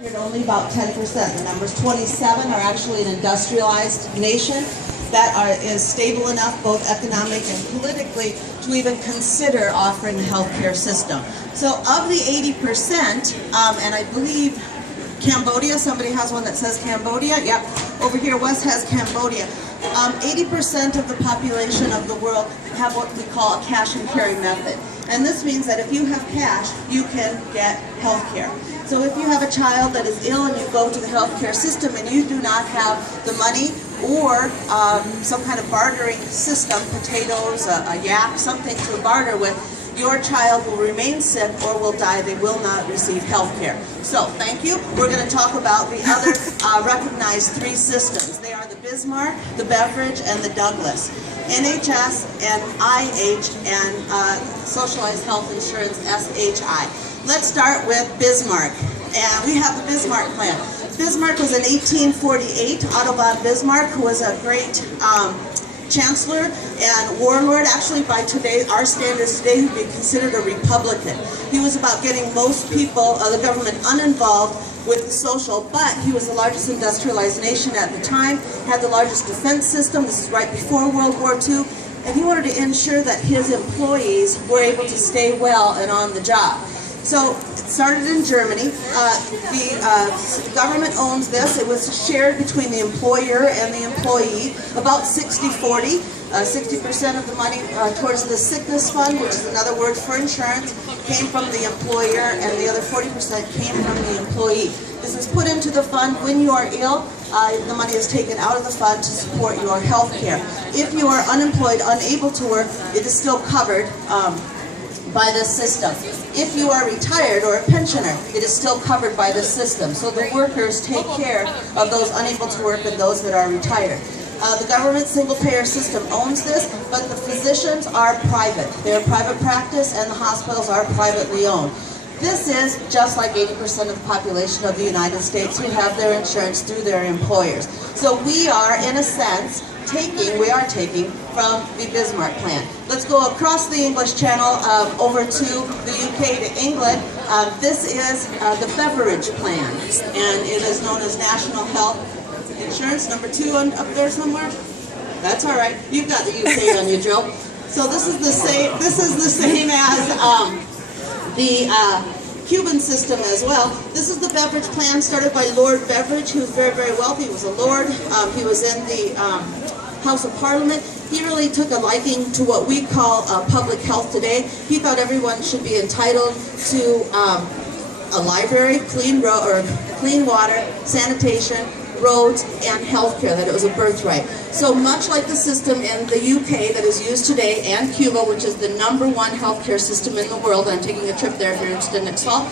Only about 10%. The numbers 27 are actually an industrialized nation that is stable enough, both economic and politically, to even consider offering a healthcare system. So of the 80%, and I believe Cambodia, somebody has one that says Cambodia, yep, over here Wes has Cambodia. 80% of the population of the world have what we call a cash and carry method. And this means that if you have cash, you can get health care. So if you have a child that is ill and you go to the healthcare system and you do not have the money or some kind of bartering system, potatoes, a yak, something to barter with, your child will remain sick or will die. They will not receive health care. So, thank you. We're going to talk about the other recognized three systems. They are the Bismarck, the Beveridge, and the Douglas. NHS and IH and Socialized Health Insurance, SHI. Let's start with Bismarck. And we have the Bismarck plan. Bismarck was in 1848. Otto von Bismarck, who was a great chancellor and warlord, actually by our standards today, he would be considered a Republican. He was about getting most people, the government, uninvolved with the social, but he was the largest industrialized nation at the time, had the largest defense system. This is right before World War II, and he wanted to ensure that his employees were able to stay well and on the job. So it started in Germany. The government owns this. It was shared between the employer and the employee, about 60-40. 60% of the money towards the sickness fund, which is another word for insurance, came from the employer, and the other 40% came from the employee. This is put into the fund. When you are ill, the money is taken out of the fund to support your health care. If you are unemployed, unable to work, it is still covered by this system. If you are retired or a pensioner, it is still covered by this system. So the workers take care of those unable to work and those that are retired. The government single-payer system owns this, but the physicians are private. They're private practice, and the hospitals are privately owned. This is just like 80% of the population of the United States who have their insurance through their employers. So we are, in a sense, taking from the Bismarck plan. Let's go across the English Channel over to the UK, to England. This is the Beveridge plan, and it is known as National Health Insurance, number 2 up there somewhere. That's all right. You've got the UK on you, Joe. So this is the same. This is the same as the Cuban system as well. This is the Beveridge plan, started by Lord Beveridge, who was very, very wealthy. He was a lord. He was in the House of Parliament. He really took a liking to what we call public health today. He thought everyone should be entitled to a library, clean water, sanitation, roads, and healthcare, that it was a birthright. So much like the system in the UK that is used today, and Cuba, which is the #1 healthcare system in the world, and I'm taking a trip there if you're interested next fall.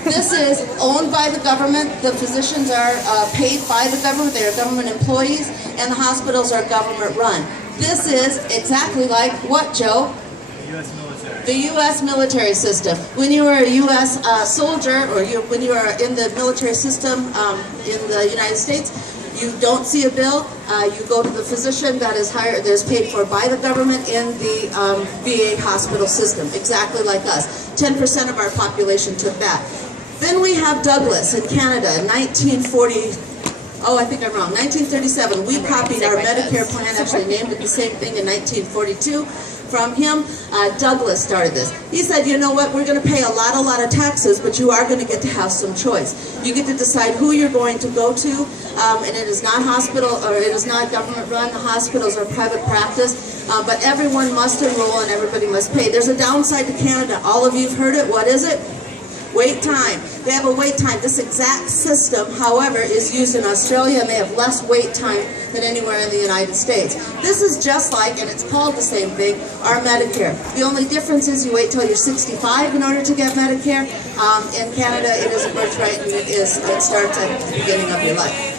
This is owned by the government. The physicians are paid by the government. They are government employees, and the hospitals are government run. This is exactly like what, Joe? The U.S. military system. When you are a U.S. soldier, or when you are in the military system in the United States, you don't see a bill. You go to the physician that is hired, that is paid for by the government in the VA hospital system, exactly like us. 10% of our population took that. Then we have Douglas in Canada in 1940. Oh, I think I'm wrong. 1937, we copied our Medicare plan, actually named it the same thing in 1942. From him, Douglas started this. He said, you know what, we're going to pay a lot of taxes, but you are going to get to have some choice. You get to decide who you're going to go to, and it is not hospital, or it is not government run. The hospitals are private practice, but everyone must enroll and everybody must pay. There's a downside to Canada. All of you have heard it. What is it? Wait time. They have a wait time. This exact system, however, is used in Australia, and they have less wait time than anywhere in the United States. This is just like, and it's called the same thing, our Medicare. The only difference is you wait till you're 65 in order to get Medicare. In Canada, it is a birthright, and it starts at the beginning of your life.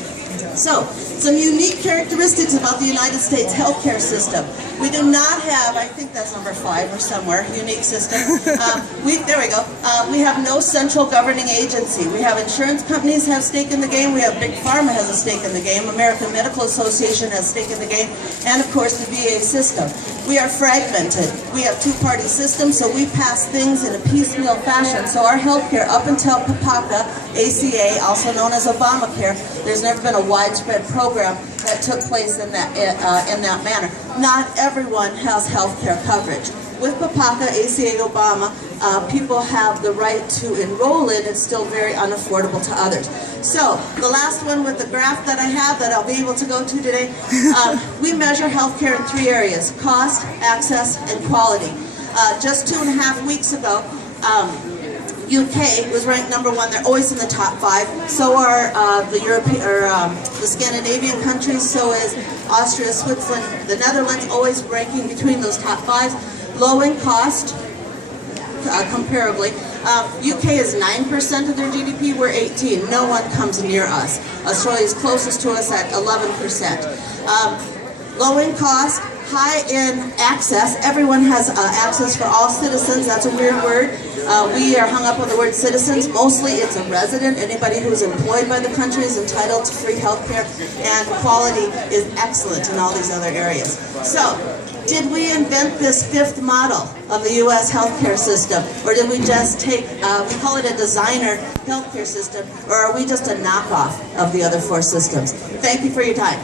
So, some unique characteristics about the United States healthcare system. We do not have, I think that's number 5 or somewhere, unique system. There we go. We have no central governing agency. We have insurance companies have stake in the game. We have Big Pharma has a stake in the game. American Medical Association has stake in the game. And of course the VA system. We are fragmented. We have two-party systems, so we pass things in a piecemeal fashion. So our healthcare, up until PPACA, ACA, also known as Obamacare, there's never been a widespread program that took place in that manner. Not everyone has healthcare coverage. With PPACA, ACA, Obama, people have the right to enroll in. It's still very unaffordable to others. So, the last one with the graph that I have that I'll be able to go to today, we measure healthcare in three areas: cost, access, and quality. Just 2.5 weeks ago, UK was ranked #1. They're always in the top 5. So are the Scandinavian countries. So is Austria, Switzerland, the Netherlands, always ranking between those top 5. Low in cost, comparably. UK is 9% of their GDP, we're 18%. No one comes near us. Australia is closest to us at 11%. Low in cost, high in access. Everyone has access for all citizens. That's a weird word. We are hung up on the word citizens. Mostly it's a resident. Anybody who is employed by the country is entitled to free health care, and quality is excellent in all these other areas. So, did we invent this fifth model of the U.S. healthcare system, or did we just take, we call it a designer healthcare system, or are we just a knockoff of the other 4 systems? Thank you for your time.